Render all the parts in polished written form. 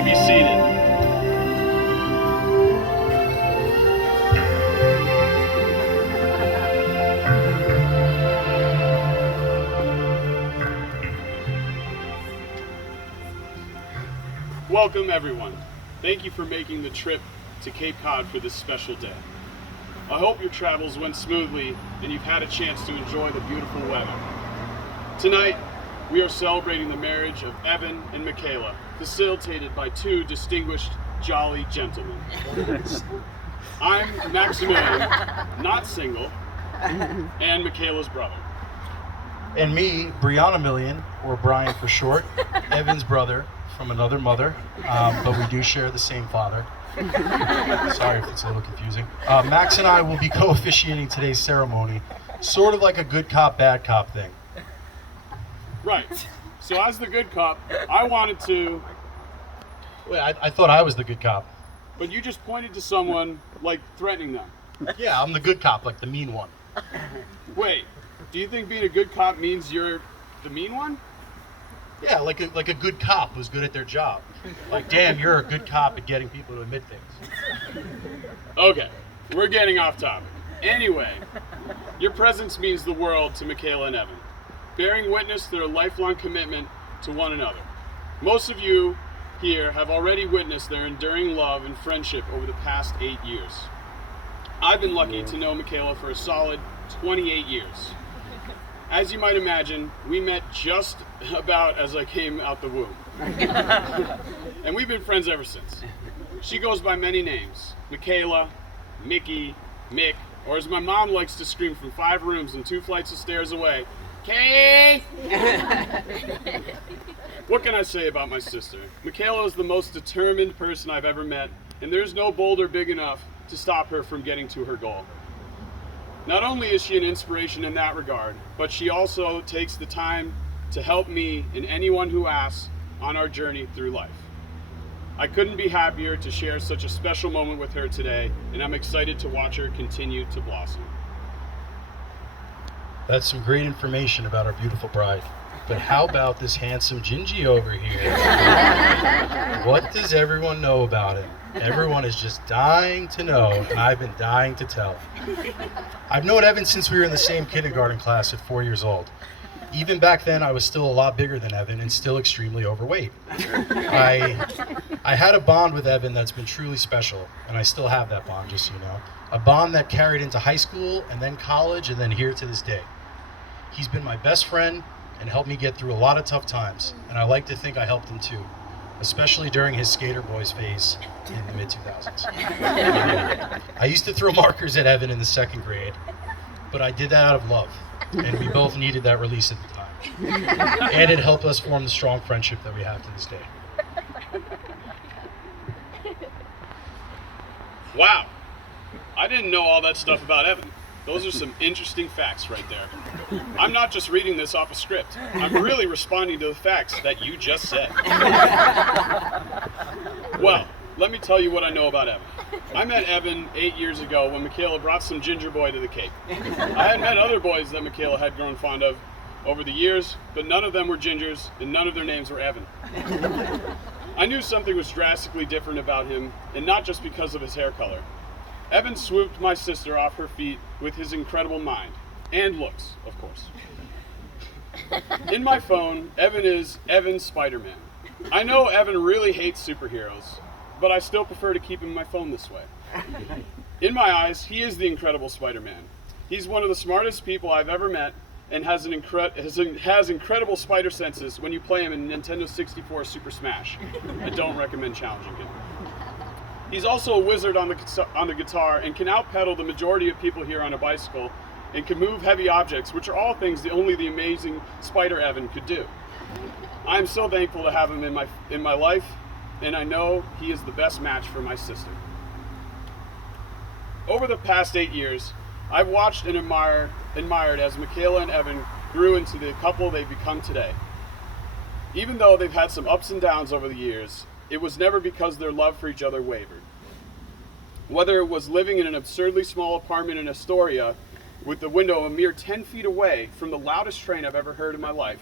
may be seated. Welcome, everyone. Thank you for making the trip to Cape Cod for this special day. I hope your travels went smoothly and you've had a chance to enjoy the beautiful weather. Tonight, we are celebrating the marriage of Evan and Michaela, facilitated by two distinguished, jolly gentlemen. I'm Maximilian, not single, and Michaela's brother. And me, Brianna Million, or Brian for short, Evan's brother from another mother, but we do share the same father. Sorry if it's a little confusing. Max and I will be co-officiating today's ceremony, sort of like a good cop, bad cop thing. Right. So as the good cop, I wanted to... Wait, I thought I was the good cop. But you just pointed to someone, like, threatening them. Yeah, I'm the good cop, like the mean one. Wait, do you think being a good cop means you're the mean one? Yeah, like a good cop who's good at their job. Like, damn, you're a good cop at getting people to admit things. Okay, we're getting off topic. Anyway, your presence means the world to Michaela and Evan, bearing witness to their lifelong commitment to one another. Most of you here have already witnessed their enduring love and friendship over the past 8 years. I've been lucky to know Michaela for a solid 28 years. As you might imagine, we met just about as I came out the womb. And we've been friends ever since. She goes by many names: Michaela, Micky, Mick, or as my mom likes to scream from 5 rooms and 2 flights of stairs away, Kay! What can I say about my sister? Michaela is the most determined person I've ever met, and there's no boulder big enough to stop her from getting to her goal. Not only is she an inspiration in that regard, but she also takes the time to help me and anyone who asks on our journey through life. I couldn't be happier to share such a special moment with her today, and I'm excited to watch her continue to blossom. That's some great information about our beautiful bride. But how about this handsome Gingy over here? What does everyone know about him? Everyone is just dying to know, and I've been dying to tell. I've known Evan since we were in the same kindergarten class at 4 years old. Even back then, I was still a lot bigger than Evan and still extremely overweight. I had a bond with Evan that's been truly special, and I still have that bond, just so you know. A bond that carried into high school, and then college, and then here to this day. He's been my best friend and helped me get through a lot of tough times, and I like to think I helped him too, especially during his skater boys phase in the mid-2000s. I used to throw markers at Evan in the 2nd grade, but I did that out of love, and we both needed that release at the time. And it helped us form the strong friendship that we have to this day. Wow, I didn't know all that stuff about Evan. Those are some interesting facts right there. I'm not just reading this off a script. I'm really responding to the facts that you just said. Well, let me tell you what I know about Evan. I met Evan 8 years ago when Michaela brought some ginger boy to the Cape. I had met other boys that Michaela had grown fond of over the years, but none of them were gingers and none of their names were Evan. I knew something was drastically different about him, and not just because of his hair color. Evan swooped my sister off her feet with his incredible mind, and looks, of course. In my phone, Evan is Evan Spider-Man. I know Evan really hates superheroes, but I still prefer to keep him in my phone this way. In my eyes, he is the incredible Spider-Man. He's one of the smartest people I've ever met, and has incredible spider senses when you play him in Nintendo 64 Super Smash. I don't recommend challenging him. He's also a wizard on the guitar and can outpedal the majority of people here on a bicycle and can move heavy objects, which are all things that only the amazing Spider Evan could do. I am so thankful to have him in my life, and I know he is the best match for my sister. Over the past 8 years, I've watched and admired as Michaela and Evan grew into the couple they've become today. Even though they've had some ups and downs over the years, it was never because their love for each other wavered. Whether it was living in an absurdly small apartment in Astoria with the window a mere 10 feet away from the loudest train I've ever heard in my life,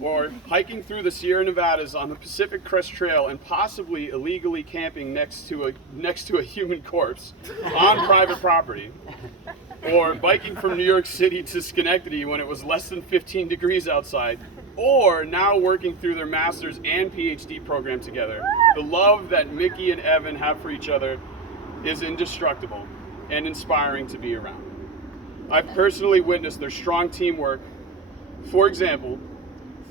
or hiking through the Sierra Nevadas on the Pacific Crest Trail and possibly illegally camping next to a human corpse on private property, or biking from New York City to Schenectady when it was less than 15 degrees outside, or now working through their master's and PhD program together. The love that Micky and Evan have for each other is indestructible and inspiring to be around. I've personally witnessed their strong teamwork, for example,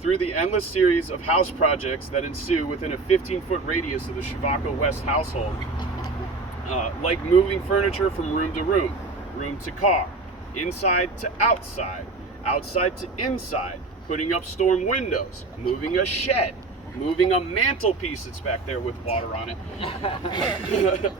through the endless series of house projects that ensue within a 15-foot radius of the Shavako West household, like moving furniture from room to room, room to car, inside to outside, outside to inside, putting up storm windows, moving a shed, moving a mantelpiece that's back there with water on it,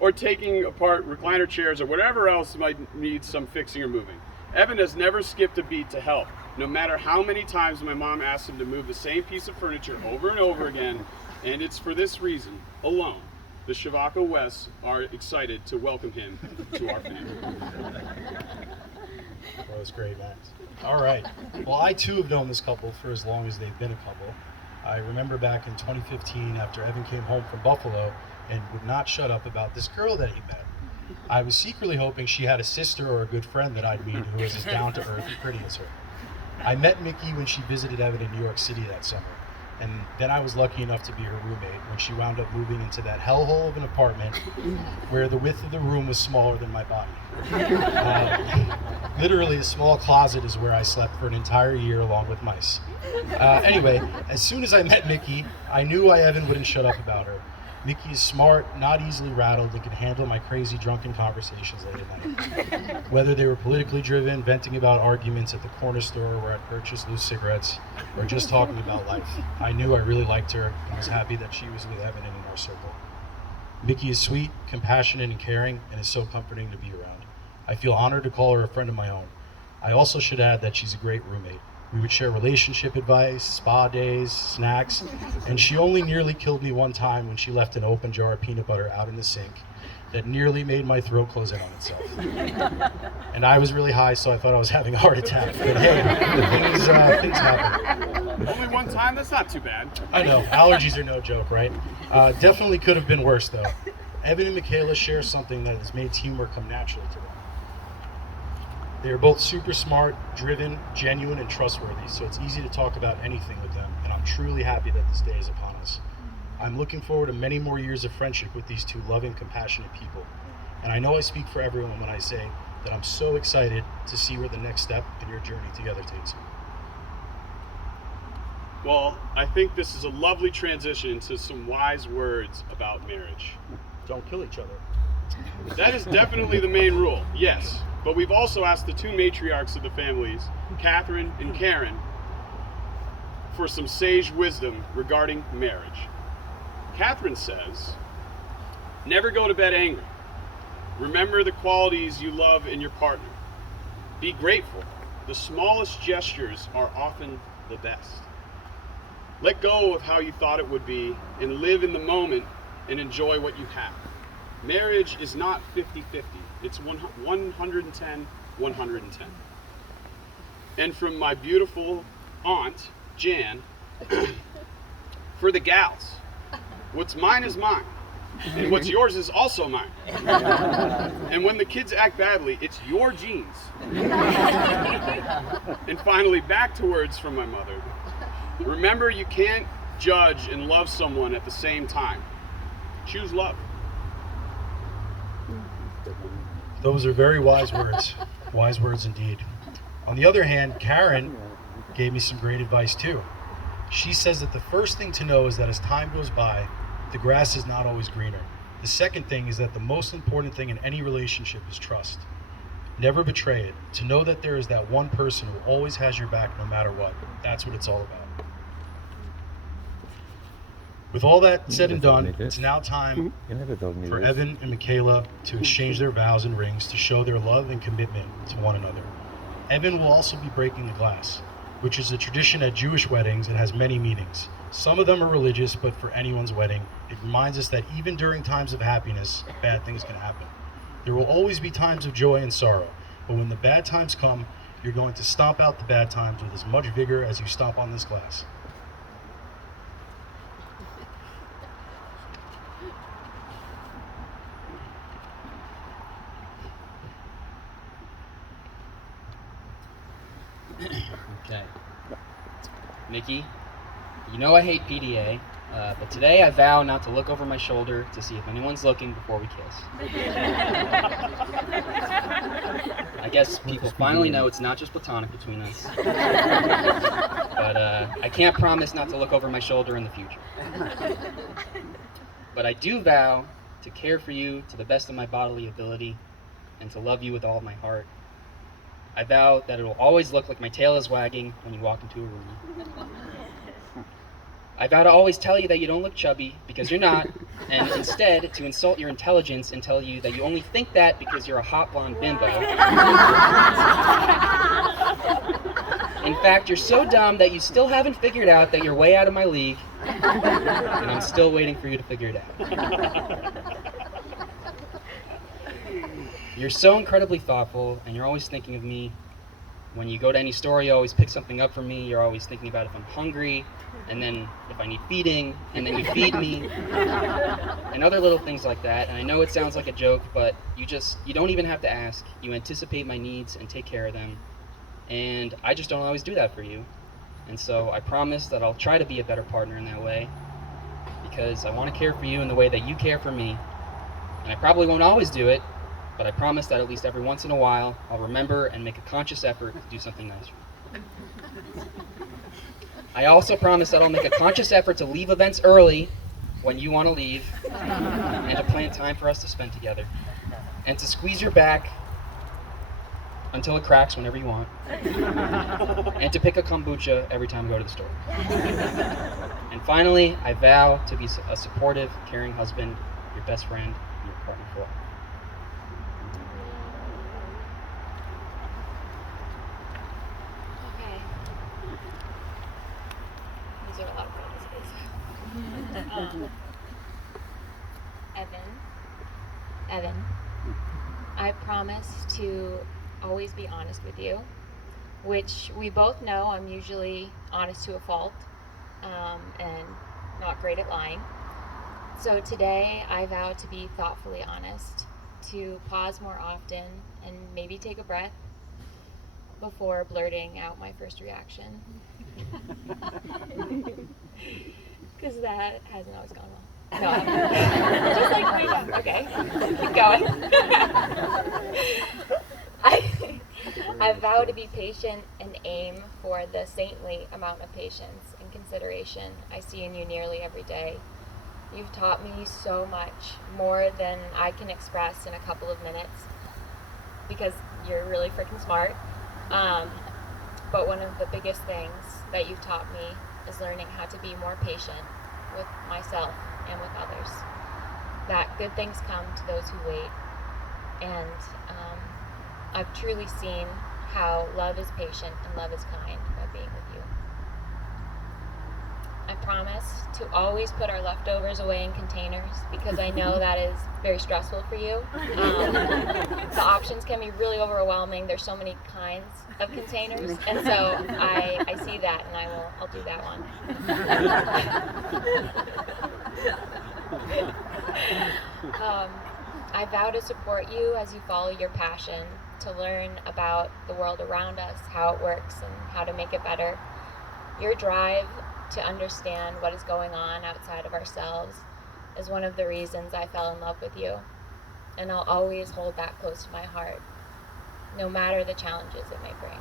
or taking apart recliner chairs or whatever else might need some fixing or moving. Evan has never skipped a beat to help, no matter how many times my mom asked him to move the same piece of furniture over and over again, and it's for this reason alone the Shavako Wests are excited to welcome him to our family. That was great, Max. All right. Well, I too have known this couple for as long as they've been a couple. I remember back in 2015 after Evan came home from Buffalo and would not shut up about this girl that he met. I was secretly hoping she had a sister or a good friend that I'd meet who was as down to earth and pretty as her. I met Micky when she visited Evan in New York City that summer, and then I was lucky enough to be her roommate when she wound up moving into that hellhole of an apartment where the width of the room was smaller than my body. Literally, a small closet is where I slept for an entire year along with mice. Anyway, as soon as I met Micky, I knew Evan wouldn't shut up about her. Micky is smart, not easily rattled, and can handle my crazy drunken conversations late at night. Whether they were politically driven, venting about arguments at the corner store where I'd purchased loose cigarettes, or just talking about life, I knew I really liked her and was happy that she was with Evan and in our circle. Micky is sweet, compassionate, and caring, and is so comforting to be around. I feel honored to call her a friend of my own. I also should add that she's a great roommate. We would share relationship advice, spa days, snacks, and she only nearly killed me one time when she left an open jar of peanut butter out in the sink that nearly made my throat close in on itself. And I was really high, so I thought I was having a heart attack. But hey, things happen. Only one time? That's not too bad. I know, allergies are no joke, right? Definitely could have been worse, though. Evan and Michaela share something that has made teamwork come naturally to them. They are both super smart, driven, genuine, and trustworthy, so it's easy to talk about anything with them, and I'm truly happy that this day is upon us. I'm looking forward to many more years of friendship with these two loving, compassionate people. And I know I speak for everyone when I say that I'm so excited to see where the next step in your journey together takes you. Well, I think this is a lovely transition to some wise words about marriage. Don't kill each other. That is definitely the main rule, yes. But we've also asked the two matriarchs of the families, Catherine and Karen, for some sage wisdom regarding marriage. Catherine says, never go to bed angry. Remember the qualities you love in your partner. Be grateful. The smallest gestures are often the best. Let go of how you thought it would be and live in the moment and enjoy what you have. Marriage is not 50-50. It's 110, 110. And from my beautiful aunt, Jan, for the gals, what's mine is mine, and what's yours is also mine. And when the kids act badly, it's your genes. And finally, back to words from my mother. Remember, you can't judge and love someone at the same time. Choose love. Those are very wise words. Wise words indeed. On the other hand, Karen gave me some great advice too. She says that the first thing to know is that as time goes by, the grass is not always greener. The second thing is that the most important thing in any relationship is trust. Never betray it. To know that there is that one person who always has your back no matter what. That's what it's all about. With all that said and done, it's now time for Evan and Michaela to exchange their vows and rings to show their love and commitment to one another. Evan will also be breaking the glass, which is a tradition at Jewish weddings and has many meanings. Some of them are religious, but for anyone's wedding, it reminds us that even during times of happiness, bad things can happen. There will always be times of joy and sorrow, but when the bad times come, You're going to stomp out the bad times with as much vigor as you stomp on this glass. Okay. Mickey, you know I hate PDA, but today I vow not to look over my shoulder to see if anyone's looking before we kiss. I guess people finally know it's not just platonic between us. But I can't promise not to look over my shoulder in the future. But I do vow to care for you to the best of my bodily ability and to love you with all of my heart. I vow that it will always look like my tail is wagging when you walk into a room. I vow to always tell you that you don't look chubby because you're not, and instead to insult your intelligence and tell you that you only think that because you're a hot blonde bimbo. In fact, you're so dumb that you still haven't figured out that you're way out of my league, and I'm still waiting for you to figure it out. You're so incredibly thoughtful, and you're always thinking of me. When you go to any store, you always pick something up for me. You're always thinking about if I'm hungry, and then if I need feeding, and then you feed me, and other little things like that. And I know it sounds like a joke, but you don't even have to ask. You anticipate my needs and take care of them. And I just don't always do that for you. And so I promise that I'll try to be a better partner in that way, because I want to care for you in the way that you care for me. And I probably won't always do it, but I promise that at least every once in a while, I'll remember and make a conscious effort to do something nice for you. I also promise that I'll make a conscious effort to leave events early when you want to leave, and to plan time for us to spend together, and to squeeze your back until it cracks whenever you want, and to pick a kombucha every time we go to the store. And finally, I vow to be a supportive, caring husband, your best friend, and your partner for life. These are a lot of promises. Evan, I promise to always be honest with you, which we both know I'm usually honest to a fault, and not great at lying. So today I vow to be thoughtfully honest, to pause more often and maybe take a breath before blurting out my first reaction. Because that hasn't always gone well. No, just like right now. Okay, keep going. I vow to be patient and aim for the saintly amount of patience and consideration I see in you nearly every day. You've taught me so much, more than I can express in a couple of minutes, because you're really freaking smart. But one of the biggest things that you've taught me is learning how to be more patient with myself and with others. That good things come to those who wait. And I've truly seen how love is patient and love is kind by being with you. I promise to always put our leftovers away in containers, because I know that is very stressful for you. The options can be really overwhelming. There's so many kinds of containers, and so I see that, and I'll do that one. I vow to support you as you follow your passion, to learn about the world around us, how it works, and how to make it better. Your drive to understand what is going on outside of ourselves is one of the reasons I fell in love with you, and I'll always hold that close to my heart, no matter the challenges it may bring.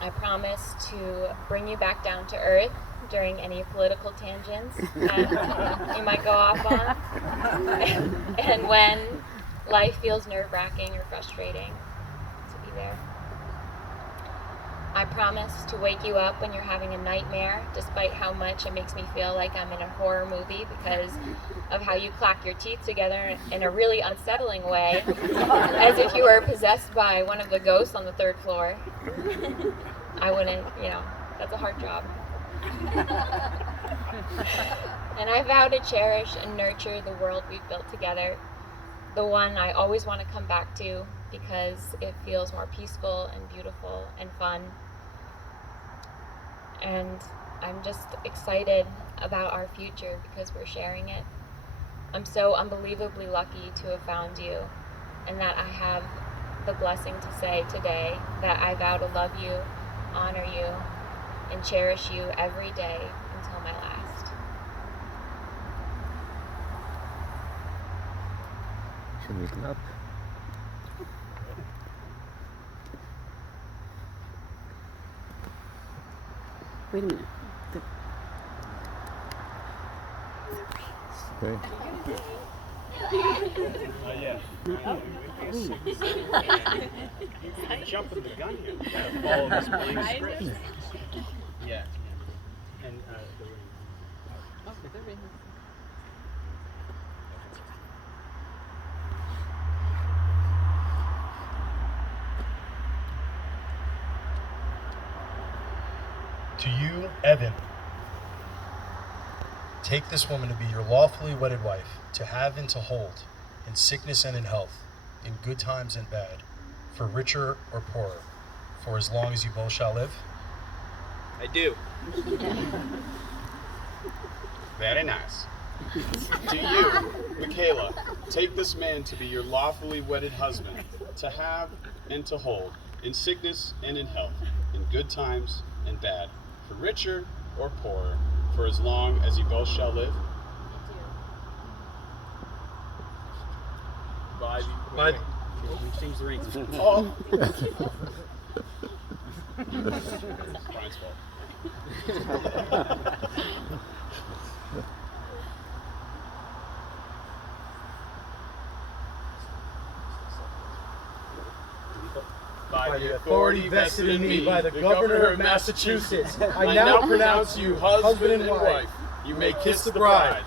I promise to bring you back down to earth during any political tangents you might go off on, and when life feels nerve-wracking or frustrating, to be there. I promise to wake you up when you're having a nightmare, despite how much it makes me feel like I'm in a horror movie because of how you clack your teeth together in a really unsettling way, as if you were possessed by one of the ghosts on the third floor. I wouldn't, that's a hard job. And I vow to cherish and nurture the world we've built together, the one I always want to come back to, because it feels more peaceful and beautiful and fun. And I'm just excited about our future because we're sharing it. I'm so unbelievably lucky to have found you, and that I have the blessing to say today that I vow to love you, honor you, and cherish you every day until my last. Should we clap? Wait a minute. Okay. Yeah. Jumping the gun here. Follow this blank script. Yeah. And the ring. Okay, the ring. To you, Evan, take this woman to be your lawfully wedded wife, to have and to hold, in sickness and in health, in good times and bad, for richer or poorer, for as long as you both shall live. I do. Very nice. To you, Michaela, take this man to be your lawfully wedded husband, to have and to hold, in sickness and in health, in good times and bad, for richer or poorer, for as long as you both shall live. By We changed the rings. oh. Brian's fault. By the authority vested in me by the Governor of Massachusetts, I now pronounce you husband and wife. You may kiss the bride.